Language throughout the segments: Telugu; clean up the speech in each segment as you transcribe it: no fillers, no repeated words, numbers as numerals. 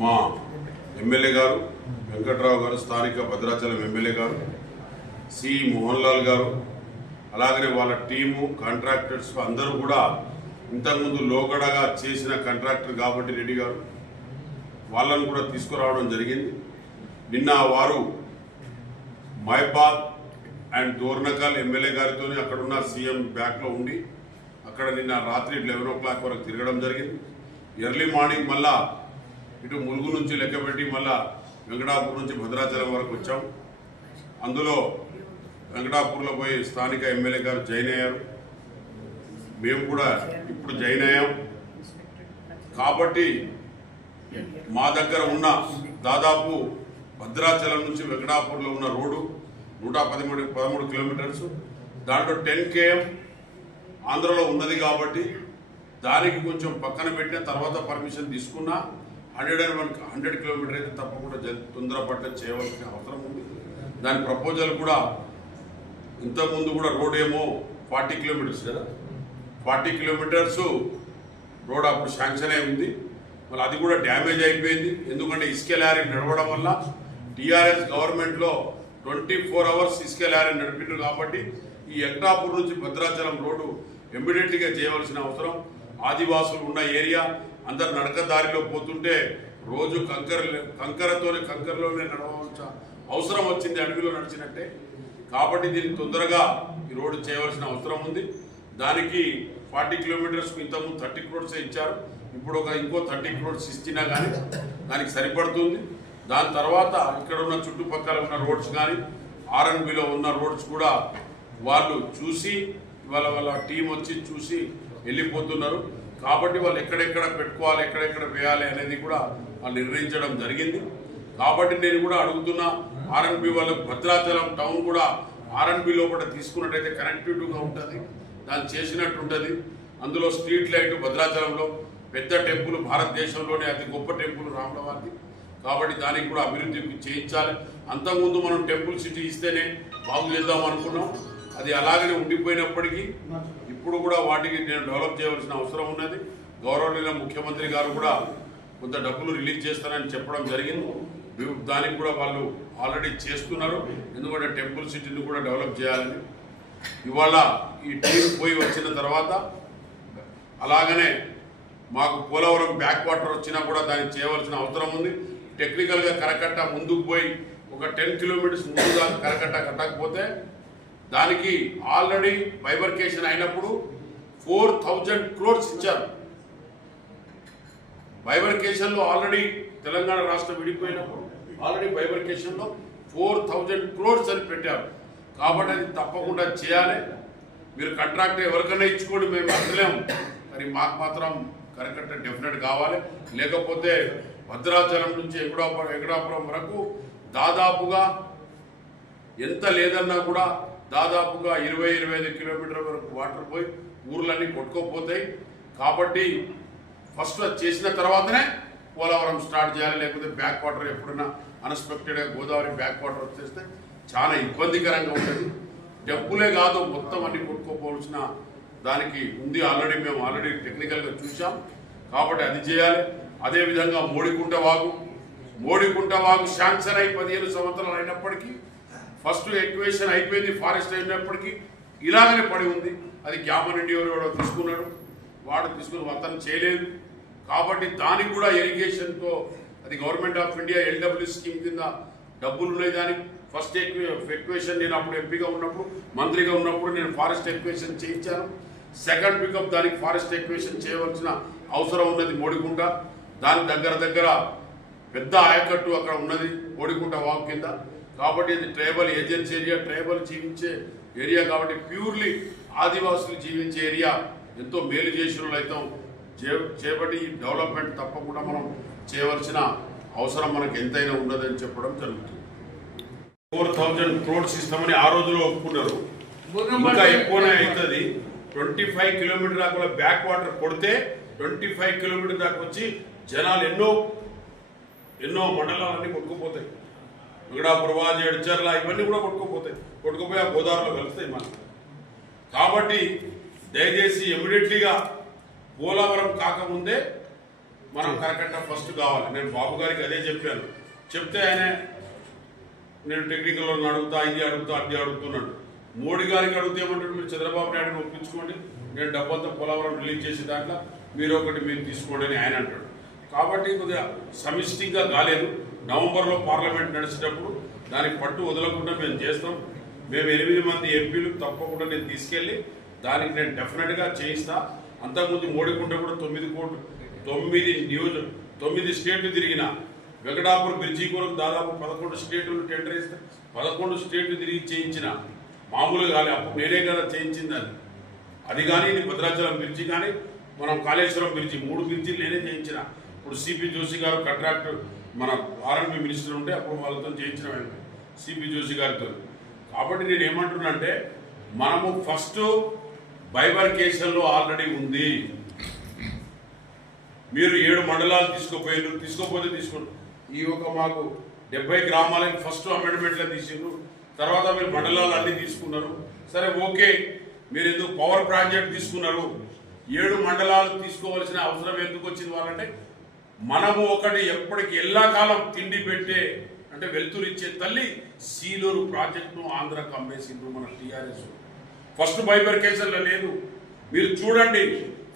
మా ఎమ్మెల్యే గారు వెంకట్రావు గారు, స్థానిక భద్రాచలం ఎమ్మెల్యే గారు, సి మోహన్ లాల్ గారు, అలాగనే వాళ్ళ టీము, కాంట్రాక్టర్స్ అందరూ కూడా ఇంతకుముందు లోగడగా చేసిన కాంట్రాక్టర్ కాబట్టి రెడ్డి గారు వాళ్ళను కూడా తీసుకురావడం జరిగింది. నిన్న వారు మైబాద్ అండ్ దోర్నకల్ ఎమ్మెల్యే గారితో అక్కడున్న సీఎం బ్యాక్లో ఉండి అక్కడ నిన్న రాత్రి 11 o'clock వరకు తిరగడం జరిగింది. ఎర్లీ మార్నింగ్ మళ్ళా ఇటు ములుగు నుంచి లెక్కపెట్టి మళ్ళా వెంకటాపూర్ నుంచి భద్రాచలం వరకు వచ్చాం. అందులో వెంకటాపూర్లో పోయి స్థానిక ఎమ్మెల్యే గారు జాయిన్ అయ్యారు, మేము కూడా ఇప్పుడు జాయిన్ అయ్యాం. కాబట్టి మా దగ్గర ఉన్న దాదాపు భద్రాచలం నుంచి వెంకటాపూర్లో ఉన్న రోడ్డు 113 కిలోమీటర్స్, దాంట్లో 10 km ఆంధ్రలో ఉన్నది కాబట్టి దానికి కొంచెం పక్కన పెట్టిన తర్వాత పర్మిషన్ తీసుకున్నా 100 కిలోమీటర్ అయితే తప్పకుండా తొందరపట్ల చేయవలసిన అవసరం ఉంది. దాని ప్రపోజల్ కూడా ఇంతకుముందు కూడా రోడ్ ఏమో 40 కిలోమీటర్స్ కదా, 40 కిలోమీటర్స్ రోడ్ అప్పుడు శాంక్షన్ అయి ఉంది. మళ్ళీ అది కూడా డ్యామేజ్ అయిపోయింది. ఎందుకంటే ఇసుక లారీ నడవడం వల్ల టీఆర్ఎస్ గవర్నమెంట్లో 24 hours ఇసుక లారీ నడిపించారు కాబట్టి ఈ వెంకటాపూర్ నుంచి భద్రాచలం రోడ్డు ఇమ్మీడియట్గా చేయవలసిన అవసరం. ఆదివాసులు ఉన్న ఏరియా అందరు నడక దారిలో పోతుంటే రోజు కంకరలోనే నడవవలసిన అవసరం వచ్చింది, అడవిలో నడిచినట్టే. కాబట్టి దీనికి తొందరగా ఈ రోడ్డు చేయవలసిన అవసరం ఉంది. దానికి 40 కిలోమీటర్స్కు ఇంతకుముందు 30 crores ఇచ్చారు, ఇప్పుడు ఇంకో 30 crores ఇచ్చినా కానీ దానికి సరిపడుతుంది. దాని తర్వాత ఇక్కడ ఉన్న చుట్టుపక్కల ఉన్న రోడ్స్ కానీ ఆర్ఎన్బిలో ఉన్న రోడ్స్ కూడా వాళ్ళు చూసి వాళ్ళ టీం వచ్చి చూసి వెళ్ళిపోతున్నారు. కాబట్టి వాళ్ళు ఎక్కడెక్కడ పెట్టుకోవాలి, ఎక్కడెక్కడ వేయాలి అనేది కూడా వాళ్ళు నిర్ణయించడం జరిగింది. కాబట్టి నేను కూడా అడుగుతున్నా, ఆర్ఎన్బి వాళ్ళకు భద్రాచలం టౌన్ కూడా ఆర్ఎన్బి లోపల తీసుకున్నట్టయితే కనెక్టివిటీగా ఉంటుంది, దాన్ని చేసినట్టు ఉంటుంది. అందులో స్ట్రీట్ లైట్ భద్రాచలంలో పెద్ద టెంపుల్, భారతదేశంలోనే అతి గొప్ప టెంపుల్ రాములవారిది. కాబట్టి దానికి కూడా అభివృద్ధి చేయించాలి. అంతకుముందు మనం టెంపుల్ సిటీ ఇస్తేనే బాగు చేద్దాం అనుకున్నాం, అది అలాగనే ఉండిపోయినప్పటికీ ఇప్పుడు కూడా వాటికి నేను డెవలప్ చేయవలసిన అవసరం ఉన్నది. గౌరవనీయ ముఖ్యమంత్రి గారు కూడా కొంత డబ్బులు రిలీజ్ చేస్తారని చెప్పడం జరిగింది. దానికి కూడా వాళ్ళు ఆల్రెడీ చేస్తున్నారు, ఎందుకంటే టెంపుల్ సిటీని కూడా డెవలప్ చేయాలని. ఇవాళ ఈ టీం పోయి వచ్చిన తర్వాత అలాగనే మాకు పోలవరం బ్యాక్ వాటర్ వచ్చినా కూడా దానికి చేయవలసిన అవసరం ఉంది. టెక్నికల్గా కరకట్ట ముందుకు పోయి ఒక 10 kilometers ముందుగా కరకట్ట కట్టకపోతే దానికి ఆల్రెడీ బైబర్కేషన్ అయినప్పుడు 4000 crores ఇచ్చారు. బైబర్కేషన్లో ఆల్రెడీ తెలంగాణ రాష్ట్రం విడిపోయినప్పుడు ఆల్రెడీ బైబర్కేషన్లో 4000 crores అని పెట్టారు. కాబట్టి అది తప్పకుండా చేయాలి. మీరు కాంట్రాక్ట్ ఎవరికైనా ఇచ్చుకోండి, మేము అర్థలేము, కానీ మాకు మాత్రం కరకట్ట డెఫినెట్ కావాలి. లేకపోతే భద్రాచలం నుంచి వెంకటాపురం వరకు దాదాపుగా ఎంత లేదన్నా కూడా దాదాపుగా 20-25 కిలోమీటర్ల వరకు వాటర్ పోయి ఊర్లన్నీ కొట్టుకోపోతాయి. కాబట్టి ఫస్ట్ అది చేసిన తర్వాతనే పోలవరం స్టార్ట్ చేయాలి. లేకపోతే బ్యాక్ వాటర్ ఎప్పుడైనా అన్ఎక్స్పెక్టెడ్గా గోదావరి బ్యాక్ వాటర్ వచ్చేస్తే చాలా ఇబ్బందికరంగా ఉంటుంది. డబ్బులే కాదు, మొత్తం అన్ని కొట్టుకోపోవాల్సిన దానికి ఉంది. మేము ఆల్రెడీ టెక్నికల్గా చూసాం, కాబట్టి అది చేయాలి. అదేవిధంగా మోడికుంట వాగు శాంక్షన్ అయి 15 సంవత్సరాలు అయినప్పటికీ ఫస్ట్ ఎక్వేషన్ అయిపోయింది, ఫారెస్ట్ అయినప్పటికీ ఇలాగనే పడి ఉంది. అది గ్యామరెడ్డి ఎవరో తీసుకున్నాడు, వాడు తీసుకుని అతను చేయలేదు. కాబట్టి దానికి కూడా ఇరిగేషన్తో అది government of India LW scheme కింద డబ్బులు ఉన్నాయి. దానికి ఫస్ట్ ఎక్వేషన్ నేను అప్పుడు ఎంపీగా ఉన్నప్పుడు, మంత్రిగా ఉన్నప్పుడు నేను ఫారెస్ట్ ఎక్వేషన్ చేయించాను. సెకండ్ పికప్ దానికి ఫారెస్ట్ ఎక్వేషన్ చేయవలసిన అవసరం ఉన్నది మోడికుంట. దాని దగ్గర పెద్ద ఆయకట్టు అక్కడ ఉన్నది మోడికుంట వాగు కింద. కాబట్టి ఇది ట్రైబల్ ఏజెన్సీ ఏరియా, ట్రైబల్ జీవించే ఏరియా కాబట్టి ప్యూర్లీ ఆదివాసులు జీవించే ఏరియా. ఎంతో మేలు చేసిన అయితే చేపట్టి ఈ డెవలప్మెంట్ తప్పకుండా మనం చేయవలసిన అవసరం మనకు ఎంతైనా ఉన్నదని చెప్పడం జరుగుతుంది. 4000 crores ఇస్తామని ఆ రోజులో ఒప్పుకున్నారు, ఇంకా ఎక్కువనే అవుతుంది. 25 kilometers దాకా బ్యాక్ వాటర్ కొడితే 25 kilometers దాకా వచ్చి జనాలు ఎన్నో మండలాలన్నీ కొట్టుకుపోతాయి. వెంకటాపురం, ఎడ్చర్ల ఇవన్నీ కూడా కొట్టుకుపోయి ఆ గోదావరిలో కలుస్తాయి మనకి. కాబట్టి దయచేసి ఇమ్మీడియట్లీగా పోలవరం కాకముందే మనం కరకట్ట ఫస్ట్ కావాలి. నేను బాబు గారికి అదే చెప్పాను. చెప్తే ఆయన నేను టెక్నికల్ అడుగుతా, ఇది అడుగుతా, అది అడుగుతున్నాడు. మోడీ గారికి అడిగితే ఏమంటాడు, మీరు చంద్రబాబు నాయుడుని ఒప్పించుకోండి, నేను డబ్బంతా పోలవరం రిలీజ్ చేసే దాంట్లో మీరు ఒకటి మీరు తీసుకోండి అని ఆయన అంటాడు. కాబట్టి కొద్దిగా సమిష్టిగా కాలేదు. నవంబర్లో పార్లమెంట్ నడిచేటప్పుడు దానికి పట్టు వదలకుండా మేము చేస్తాం. మేము 8 మంది ఎంపీలు తప్పకుండా నేను తీసుకెళ్ళి దానికి నేను డెఫినెట్గా చేయిస్తా. అంతకుముందు మోడీకుంట కూడా 9 స్టేట్లు తిరిగిన. వెంకటాపూర్ బ్రిడ్జి కొరకు దాదాపు 11 స్టేట్లు టెండర్ ఇస్తే 11 స్టేట్లు తిరిగి చేయించిన. మామూలుగా కానీ అప్పుడు నేనే కదా చేయించింది అది కానీ ఇది భద్రాచలం బ్రిడ్జి కానీ మనం కాళేశ్వరం బ్రిడ్జి 3 బ్రిడ్జిలు నేనే చేయించిన. ఇప్పుడు సిపి జోషి గారు కాంట్రాక్టర్ మన ఆర్ఎంపీ మినిస్టర్ ఉంటే అప్పుడు వాళ్ళతో చేయించిన సిపి జోషి గారితో. కాబట్టి నేను ఏమంటున్నా అంటే మనము ఫస్ట్ బైబర్కేషన్లో ఆల్రెడీ ఉంది. మీరు 7 మండలాలు తీసుకోపోతే తీసుకోండి. ఈ ఒక మాకు 70 గ్రామాలకి ఫస్ట్ అమెండ్మెంట్లో తీసిండ్రు. తర్వాత మీరు మండలాలు అన్నీ తీసుకున్నారు. సరే ఓకే, మీరు ఎందుకు పవర్ ప్రాజెక్ట్ తీసుకున్నారు? 7 మండలాలు తీసుకోవాల్సిన అవసరం ఎందుకు వచ్చింది వాళ్ళంటే మనము ఒకటి ఎప్పటికి ఎల్లాకాలం తిండి పెట్టే అంటే వెలుతురిచ్చే తల్లి సీలూరు ప్రాజెక్టును ఆంధ్రాకు అమ్మేసిండ్రు మన టీఆర్ఎస్. ఫస్ట్ బైబర్కేషన్లో లేదు. మీరు చూడండి,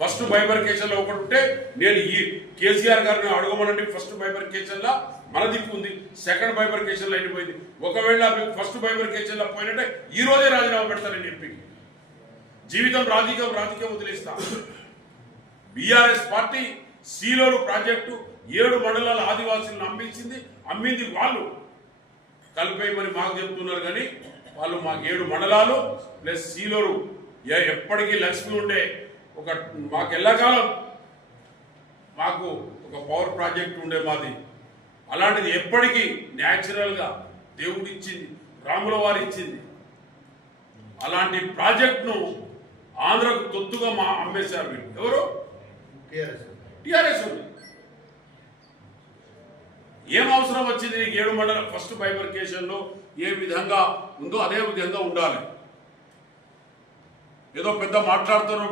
ఫస్ట్ బైబర్కేషన్లో ఒకటి ఉంటే నేను ఈ కేసీఆర్ గారిని అడగమనండి. ఫస్ట్ బైబర్కేషన్లో మన దిక్కు ఉంది, సెకండ్ బైబర్కేషన్లో అయిపోయింది. ఒకవేళ మీకు ఫస్ట్ బైబర్కేషన్లో పోయినట్టే ఈ రోజే రాజీనామా పెడతానని ఎంపీకి. జీవితం రాజకీయం వదిలేస్తా. బీఆర్ఎస్ పార్టీ సీలూరు ప్రాజెక్టు 7 మండలాల ఆదివాసులను అమ్మింది వాళ్ళు. కలిపేయమని మాకు చెప్తున్నారు కానీ వాళ్ళు మాకు 7 మండలాలు ప్లస్ సీలూరు ఎప్పటికీ లక్ష్మి ఉండే మాకు ఎల్లకాలం మాకు ఒక పవర్ ప్రాజెక్ట్ ఉండే మాది. అలాంటిది ఎప్పటికీ న్యాచురల్గా దేవుడు ఇచ్చింది, రాముల వారు ఇచ్చింది. అలాంటి ప్రాజెక్టును ఆంధ్రకు తొత్తుగా అమ్మేశారు వీళ్ళు. ఎవరు? టీఆర్ఎస్. ఏం అవసరం వచ్చింది నీకు 7 మండలం? ఫస్ట్ బైబర్కేషన్లో ఏ విధంగా ఉందో అదే విధంగా ఉండాలి. ఏదో పెద్ద మాట్లాడుతారు.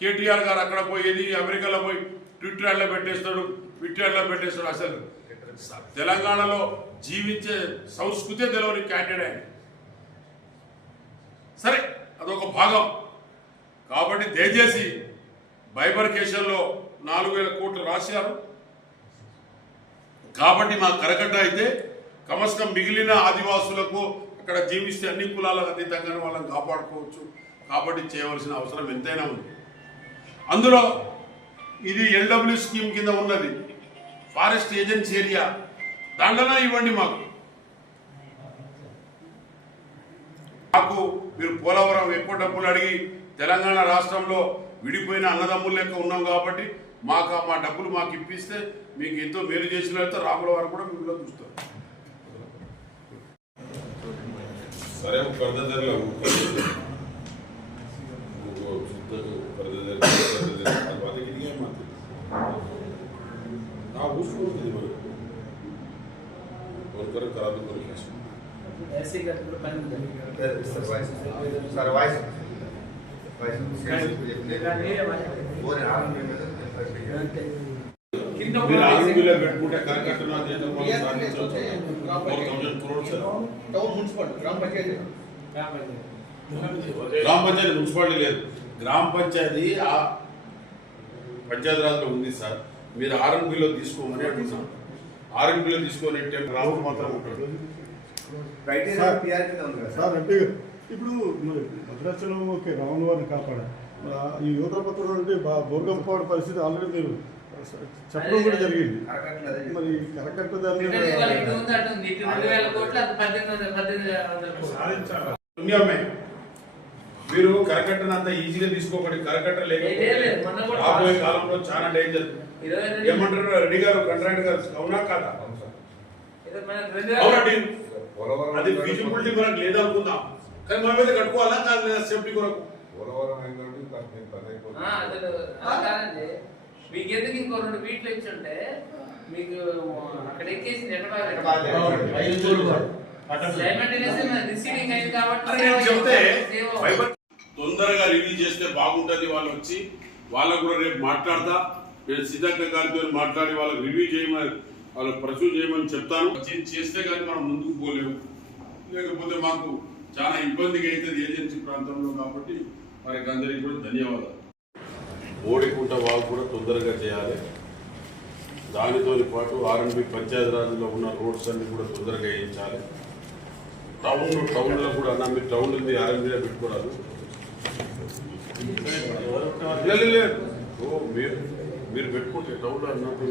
కేటీఆర్ గారు అక్కడ పోయేది అమెరికాలో పోయి ట్విట్టర్లో పెట్టేస్తాడు. అసలు తెలంగాణలో జీవించే సంస్కృతే తెలియని క్యాండిడేట్ ఆయన. సరే, అదొక భాగం. కాబట్టి దయచేసి బైబర్కేషన్లో 4,000 కోట్లు రాశారు. కాబట్టి మా కరకట్ట అయితే కమస్కం మిగిలిన ఆదివాసులకు అక్కడ జీవిస్తే అన్ని కులాలకు అతీతంగా వాళ్ళని కాపాడుకోవచ్చు. కాబట్టి చేయవలసిన అవసరం ఎంతైనా ఉంది. అందులో ఇది ఎల్డబ్ల్యూ స్కీమ్ కింద ఉన్నది, ఫారెస్ట్ ఏజెన్సీ ఏరియా. దాంట్లోనే ఇవ్వండి మాకు. మీరు పోలవరం ఎక్కువ డబ్బులు అడిగి తెలంగాణ రాష్ట్రంలో విడిపోయిన అన్నదమ్ముల లెక్క ఉన్నాం కాబట్టి మా డబ్బులు మాకు ఇప్పిస్తే మీకు ఎంతో మేలు చేసిన రాముల వారు కూడా మిమ్మల్ని చూస్తారు. సరే, పెట్టుకుంటే కరకట్ట గ్రామ పంచాయతీ మున్సిపాలిటీ లేదు. గ్రామ పంచాయతీ పంచాయతీరాజ్లో ఉంది సార్. మీరు ఆర్ఎన్బిలో తీసుకోమని అంటున్నాం. ఆర్ఎన్బిలో తీసుకొని రాముడు మాత్రం ఉంటాడు సార్. అంటే ఇప్పుడు భద్రాచలం ఓకే, రాముల వారిని కాపాడారు. ఈ యువతపత్రులు అంటే బోర్గంపాడు పరిస్థితి ఆల్రెడీ మీరు చెప్పడం కూడా జరిగింది. మరి కరకట్ట దాన్ని మీరు కరకట్టను అంత ఈజీగా తీసుకోకండి. కరకట్ట లేకపోతే రాబోయే కాలంలో చాలా డేంజర్. ఏమంటారు రెడ్డి గారు, కాంట్రాక్టర్ గారు, అవునా కాదా? అవునండి, అది ఫీజిబిలిటీ మనకు లేదనుకుందాం, కానీ మన మీద కట్టుకోవాలా కాదు లేదా సేఫ్టీ కొరకు? మీకు ఎందుకు ఇంకో 2 ఫీట్లు ఇచ్చుంటే మీకు అక్కడ ఎక్కేసి తొందరగా రిలీజ్ చేస్తే బాగుంటది. వాళ్ళు వచ్చి వాళ్ళకు కూడా రేపు మాట్లాడతా. నేను సీతక్క గారితో మాట్లాడి వాళ్ళకి రివ్యూ చేయమని వాళ్ళకి ప్రొసీవ్ చేయమని చెప్తాను. చేస్తే కానీ మనం ముందుకు పోలేము, లేకపోతే మాకు చాలా ఇబ్బందిగా అవుతుంది ఏజెన్సీ ప్రాంతంలో. కాబట్టి వారికి అందరికీ కూడా ధన్యవాదాలు. బోడికుంట వాగు కూడా తొందరగా చేయాలి. దానితో పాటు ఆర్ఎండ్బి పంచాయతీరాజ్లో ఉన్న రోడ్స్ అన్ని కూడా తొందరగా వేయించాలి. టౌన్లో కూడా అన్న మీరు టౌన్ ఉంది ఆర్ఎండ్బిలో పెట్టుకోరాదు. మీరు పెట్టుకుంటే టౌన్లో అన్నట్టు